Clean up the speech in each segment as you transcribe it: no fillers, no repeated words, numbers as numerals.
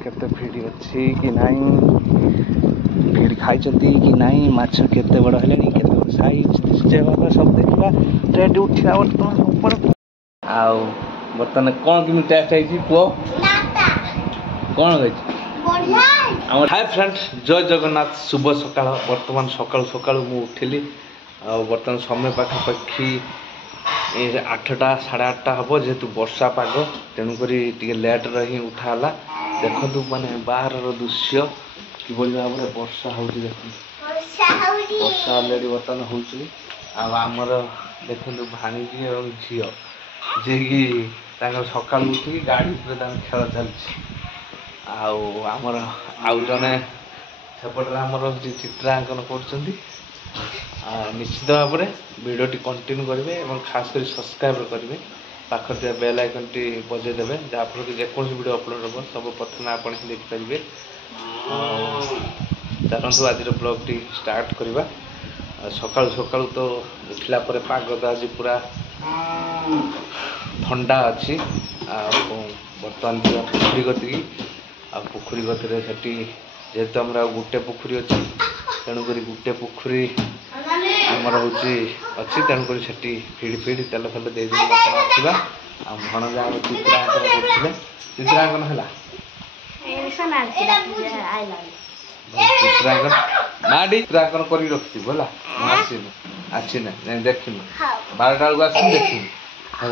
केते भिड़ी अच्छी कि नाई भिड़ी खाई कि नाई माछ केते बड़ हेले केते साइज जगह सब देखा ट्रेड उठा बर्तमान ऊपर आउ बर्तमान कौन कि टेस्ट है पुओ कौन हाय फ्रेंड्स जय जगन्नाथ शुभ सकाळ बर्तमान सकाळ सकाळ मु उठिली आ बर्तमान समय पाखापाखि 8टा 8:30 हम जेहेतु वर्षा पाग तेणुक लेट रही उठाला देखु माने बाहर दृश्य कि भाव में वर्षा हो वर्षा अलरेडी बर्तमान होमर देखु भाणीजी और झील जी कि सका उठिक गाड़ी खेल चलती आमर आउ जने सेपटे आमर चित्रांकन कर निश्चित भाव में वीडियोटी कंटिन्यू करेंगे और खास कर सब्सक्राइब करेंगे पाखे बेल आइकन टी बजेदेवे जहाँफल कि जेको वीडियो अपलोड हम सब प्रथम आप देखिपारे चलतु आज ब्लॉग टी स्टार्ट करवा सका सका तो उठला पाग तो आज पूरा ठंडा अच्छी बर्तमान पोखरी गति पोखरी गति से जेहेतु आम गोटे पोखरी अच्छी तेणुक गोटे पोखरी आमर हूँ अच्छी तेणुक से फिड़ तेल फेल दे आसवा भणजा चित्रांकन कर चित्रांकन है चित्रांकन माडी चित्रांकन कर रखी बोला आसना देखी 12टा बेलू आस देखी है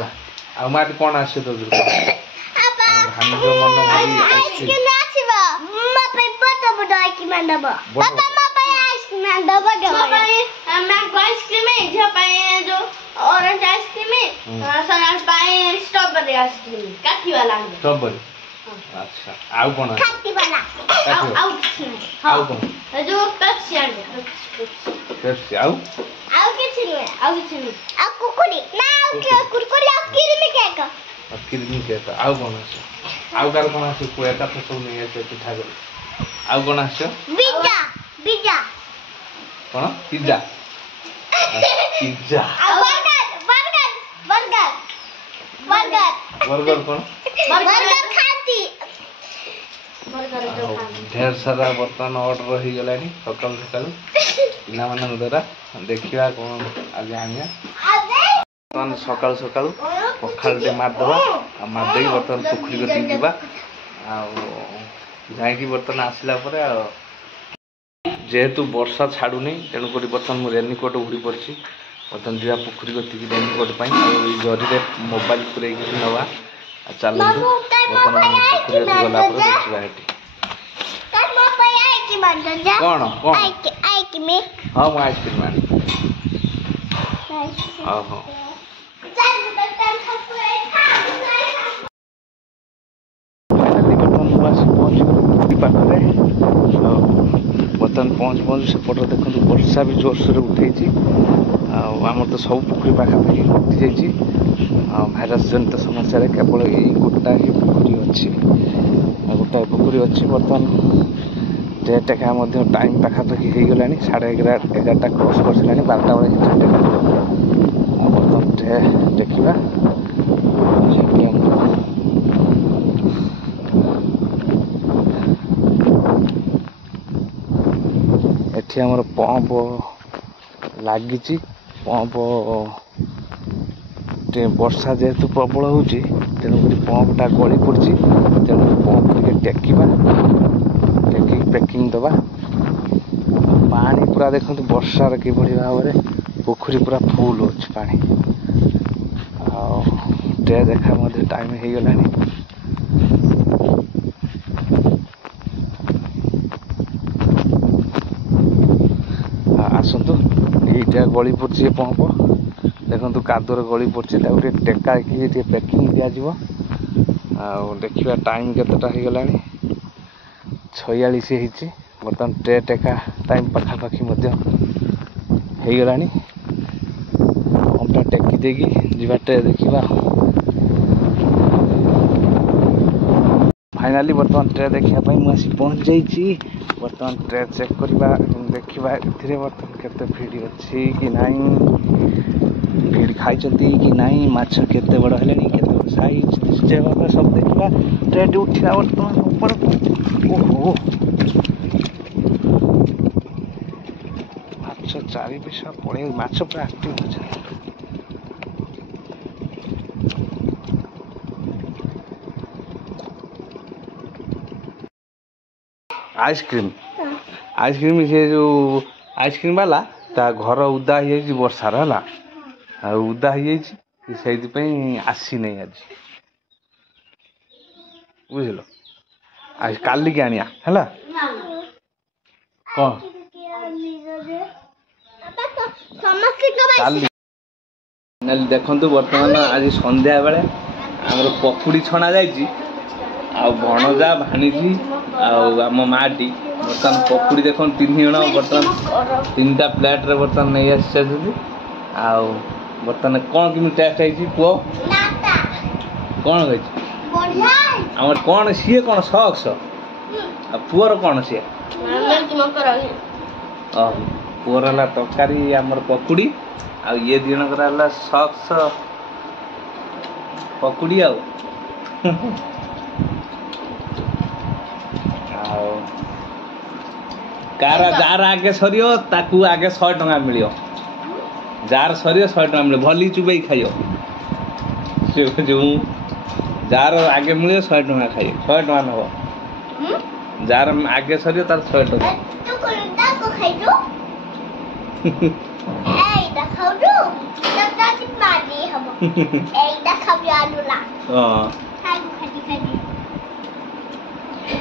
आ माटी कौन आस तो भाण मन भारी स्ट्रॉबेरी अच्छा आउ कौन पेप्सी आउ किरमी केक आउ कौन आउ कार कौन आस एका तो सब नहीं आसे पिठा कर आउ कौन आस कौन पिज्जा पिज्जा बर्गर कौन ढेर सारा बर्तमान ऑर्डर हो गला सका सका पिला द्वारा देखा कौन आज आनिया बर्तमान सका सका पखाल टे मारदे मारदे बर्तमान पोखरी गति जावा जाकि बर्तमान आसला जेहेतु वर्षा छाड़ू नहीं तेणुक बर्तमान मुझे रेनिकोट उड़ी पड़ी बर्तमान जा पोखरी गति रेनिकोट जरी मोबाइल पूरे नवा चलू बर्तमान पोखरी गला देखा कौन कौन हाँ मुझे आइसक्रीम आनी हाँ पाखे बर्तमान पहुँच सेपट देखो वर्षा भी जोरसोर उठे आम तो सब पोखरी पाखापाखि उठी जा भाइरस जनित समस्या केवल यही गोटाए पोखरी अच्छी गोटाए पोखरी अच्छी बर्तमान डेट एका टाइम पाखापाखि हो गला 11:30 क्रॉस कर सारे 12टा बेले बर्तमान देखा एठी हमर पंप लगी पंप वर्षा जेहेतु प्रबल हो तेणुक पंपटा गली पड़ी तेणु पंप टेकिबा टेकिक पैकिंग दबा पानी पूरा देखो वर्षार कि भाव में पोखरी पूरा फुल हो पानी टे देखा टाइम हो गला आसतु ये गली पड़ी पंप देखो कादुर गली पड़ी टेका पैकिंग दिज्व देखा टाइम केतेटा हो गला 46 बर्तमान ट्रे टेका टाइम पाखापाखि हो गला पंपटा टेकी देगी जीवा ट्रे देखा फाइनाली बर्तमान ट्रे देखा मुझे पहुँच जाइए। बर्तमान ट्रे चेक करवा देखा ए बर्तमान केते भिड़ अच्छी कि नहीं, भिड़ खाई कि नहीं, माछ केते बड़ है केते साइज सब देखा। ट्रे उठा बर्तमान ऊपर ओहो माछ चारि पिस पड़े माछ पूरा एक्टिव अच्छे। आइसक्रीम आइसक्रीम से जो आइसक्रीम वाला ता घर उदा हो वर्षार है उदा हो आसी नहीं आज बुझल आज काली के आनिया है कौन देखु बर्तमान आज संध्या बेले आम पकुड़ी छणा जाइए भणजा भाणीजी आम माटी बर्तमान पकुड़ी देख 3 जन बर्तमान 3टा प्लेट्रे बर्तमान नहीं आसी बर्तमान कौन केमी टेस्ट है पुओ कौन कही आम कौन सी कौन सक्स पुअर कौन सी पुअर है तरकारी आमर पकुड़ी आ ये दिनकर सक्स पकुड़ी कार जार आगे सरियो ताकू आगे 100 टंका मिलियो जार सरियो 100 टंका मिले भली चुबई खाइयो जो जार आगे मिले 100 टंका खाइयो 100 टंका नब जार आगे सरियो तार 100 टंका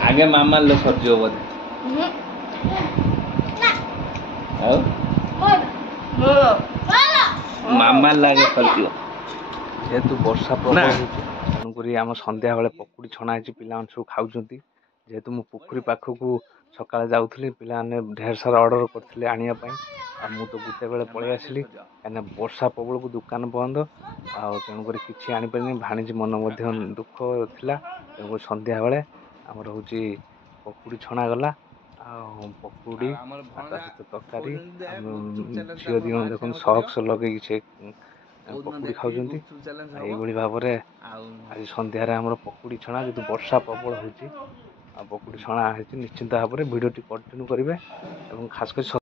आगे मामा लो सरजो बोधे मामा लगे सरजो जेहेतु वर्षा प्रबल तेणुक आम संध्या बेले पकुड़ी छणा है पिला सब खाऊँ जेहेतु मु पोखरी पाखक सका जाऊँगी पिलाने ढेर सारा ऑर्डर करते आने मु तो गोटे बेले पलि आसली कहीं वर्षा प्रबल को दुकान बंद तेणुक किसी आनीपारे भाणीजी मन दुख था तेणुक संध्या बेले आमर हूँ पकुड़ी छणा गला पकुड़ी सहित तरकारी झील दी देख सक्स लगे से पकुड़ी खाऊँ ये भाव में आज सन्धार आम पकुड़ी छणा जो वर्षा प्रबल हो पकुड़ी छणा निश्चिंत भाव में भिडियो कंटिन्यू करेंगे खास कर